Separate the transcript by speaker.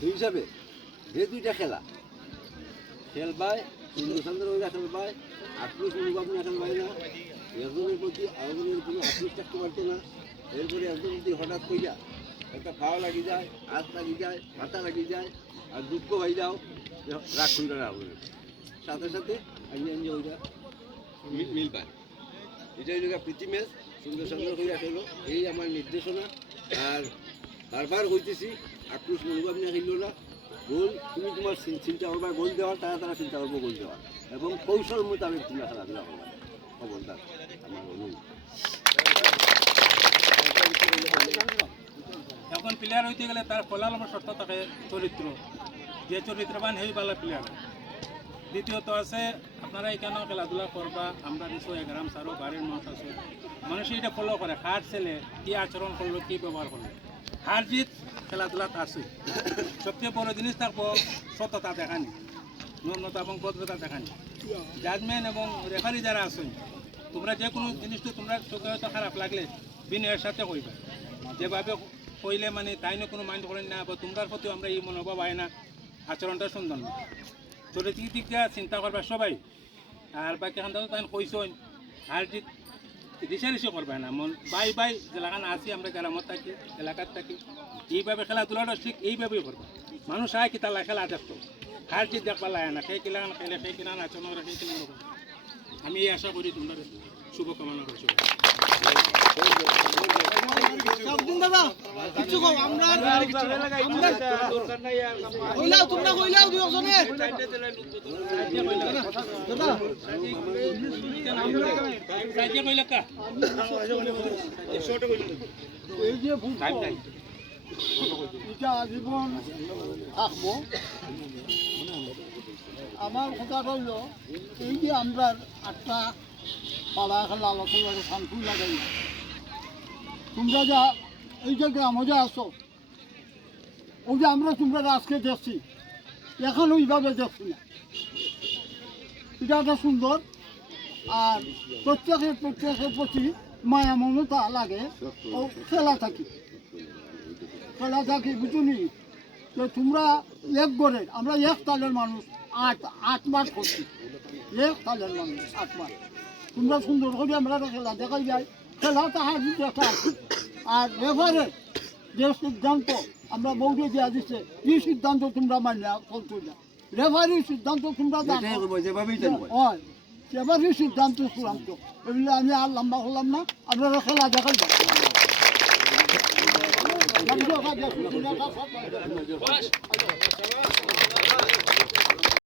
Speaker 1: সেই হিসাবে যে দুইটা খেলা খেলবায় হিন্দুস্তানের ওইরা খেলবায় আক্রোশ অনুভব না খেলবায় না, একজনের প্রতি আরেকজনের কোনো আক্রোশ থাকতে পারতো না, এরপরে একজন যদি হঠাৎ কইয়া একটা খাওয়া লাগি যায়, হাত লাগি যায়, মাথা লাগি যায়, আর দুঃখ হয়ে যাও, রাগ কইরা না বলে সাথে সাথে আইনি আইনি ওইটা মিল- মিল পায়। এটা হইল প্রীতি ম্যাচ সুন্দর সুন্দর হইয়া খেলো এই আমার নির্দেশনা, আর বারবার হইতেছি আক্রোশ মনোভাব নিয়ে খেললো না গোল, তুমি তোমার চিন্তা করবা, গোল দেওয়ার তারা তারা চিন্তা করব, গোল দেওয়ার এবং কৌশল মোতাবেক তোমরা খেলাধুলা করবা। খবরদার, আমার অনুরোধ।
Speaker 2: এখন প্লেয়ার হইতে গেলে তার কলার আমার শর্ত থাকে, চরিত্র। যে চরিত্রবান সেই ভালো প্লেয়ার দ্বিতীয়ত আছে, আপনারা এখানে খেলাধুলা করবা, আমরা দিছো এগারাম সারো, বাড়ির মানুষ আছে। মানুষ এটা ফলো করে, হার ছেলে কি আচরণ করল, কি ব্যবহার করল। হার জিত, খেলাধুলাত আছে সবচেয়ে বড় জিনিস থাকব, সততা দেখানি নম্রতা এবং ভদ্রতা দেখানি। জাজমেন্ট এবং রেফারি যারা আছেন, তোমরা যে কোনো জিনিসটা তোমরা চোখে হয়তো খারাপ লাগলে বিনয়ের সাথে কইবা। যেভাবে কইলে মানে তাই না কোনো মাইন্ড করেন না, বা তোমরার প্রতিও আমরা এই মনোভাব হয় না, আচরণটা সুন্দর না। চরিত্রিক দিক দিয়ে চিন্তা করবা সবাই। আর বাকি খান তাই কইসন আর যে রিসারিসি করবা না মন বাই বাই যেলাখান আছি, আমরা গ্রামত থাকি, এলাকাত থাকি। এইভাবে খেলাধুলাটা ঠিক এইভাবেই করবা মানুষ আয় কি তালা খেলা দেখতো আর যে দেখবা লাগে না, সেই কিলান খেলে, সেই কিলান আচরণ সেই নকরে। আমি এই আশা করি তোমরা শুভকামনা করছি। কইলা
Speaker 3: এটা আজীবন থাকব। আমার কথা হইল, এই যে আমরা আটটা পাড়া খেলা আলোচনা শান্তি লাগাই। তোমরা যা এই যে গ্রামে যা আসো ওই যে আমরা তোমরা আজকে দেখছি, এখন ওইভাবে দেখছি না। এটা একটা সুন্দর আর প্রত্যেকের প্রত্যেকের প্রতি মায়া মমতা লাগে। ও খেলা থাকি। খেলা থাকি বুঝুনি? যে তোমরা এক গড়ের আমরা এক তালের মানুষ আট আট মাস করছি। এক তালের মানুষ আট মাস। তোমরা সুন্দর করে আমরা তো খেলা দেখাই যায় খেলা তাহার দেখা। আর রেফারে যে সিদ্ধান্ত আমরা বৌদি দেওয়া দিচ্ছে এই সিদ্ধান্ত তোমরা মানিয়া চলতো না। রেফারির সিদ্ধান্ত তোমরা হয় এবারই সিদ্ধান্ত চূড়ান্ত। এগুলো আমি আর লম্বা করলাম না। আপনারা খেলা দেখাই Gel, gel, gel. Koş.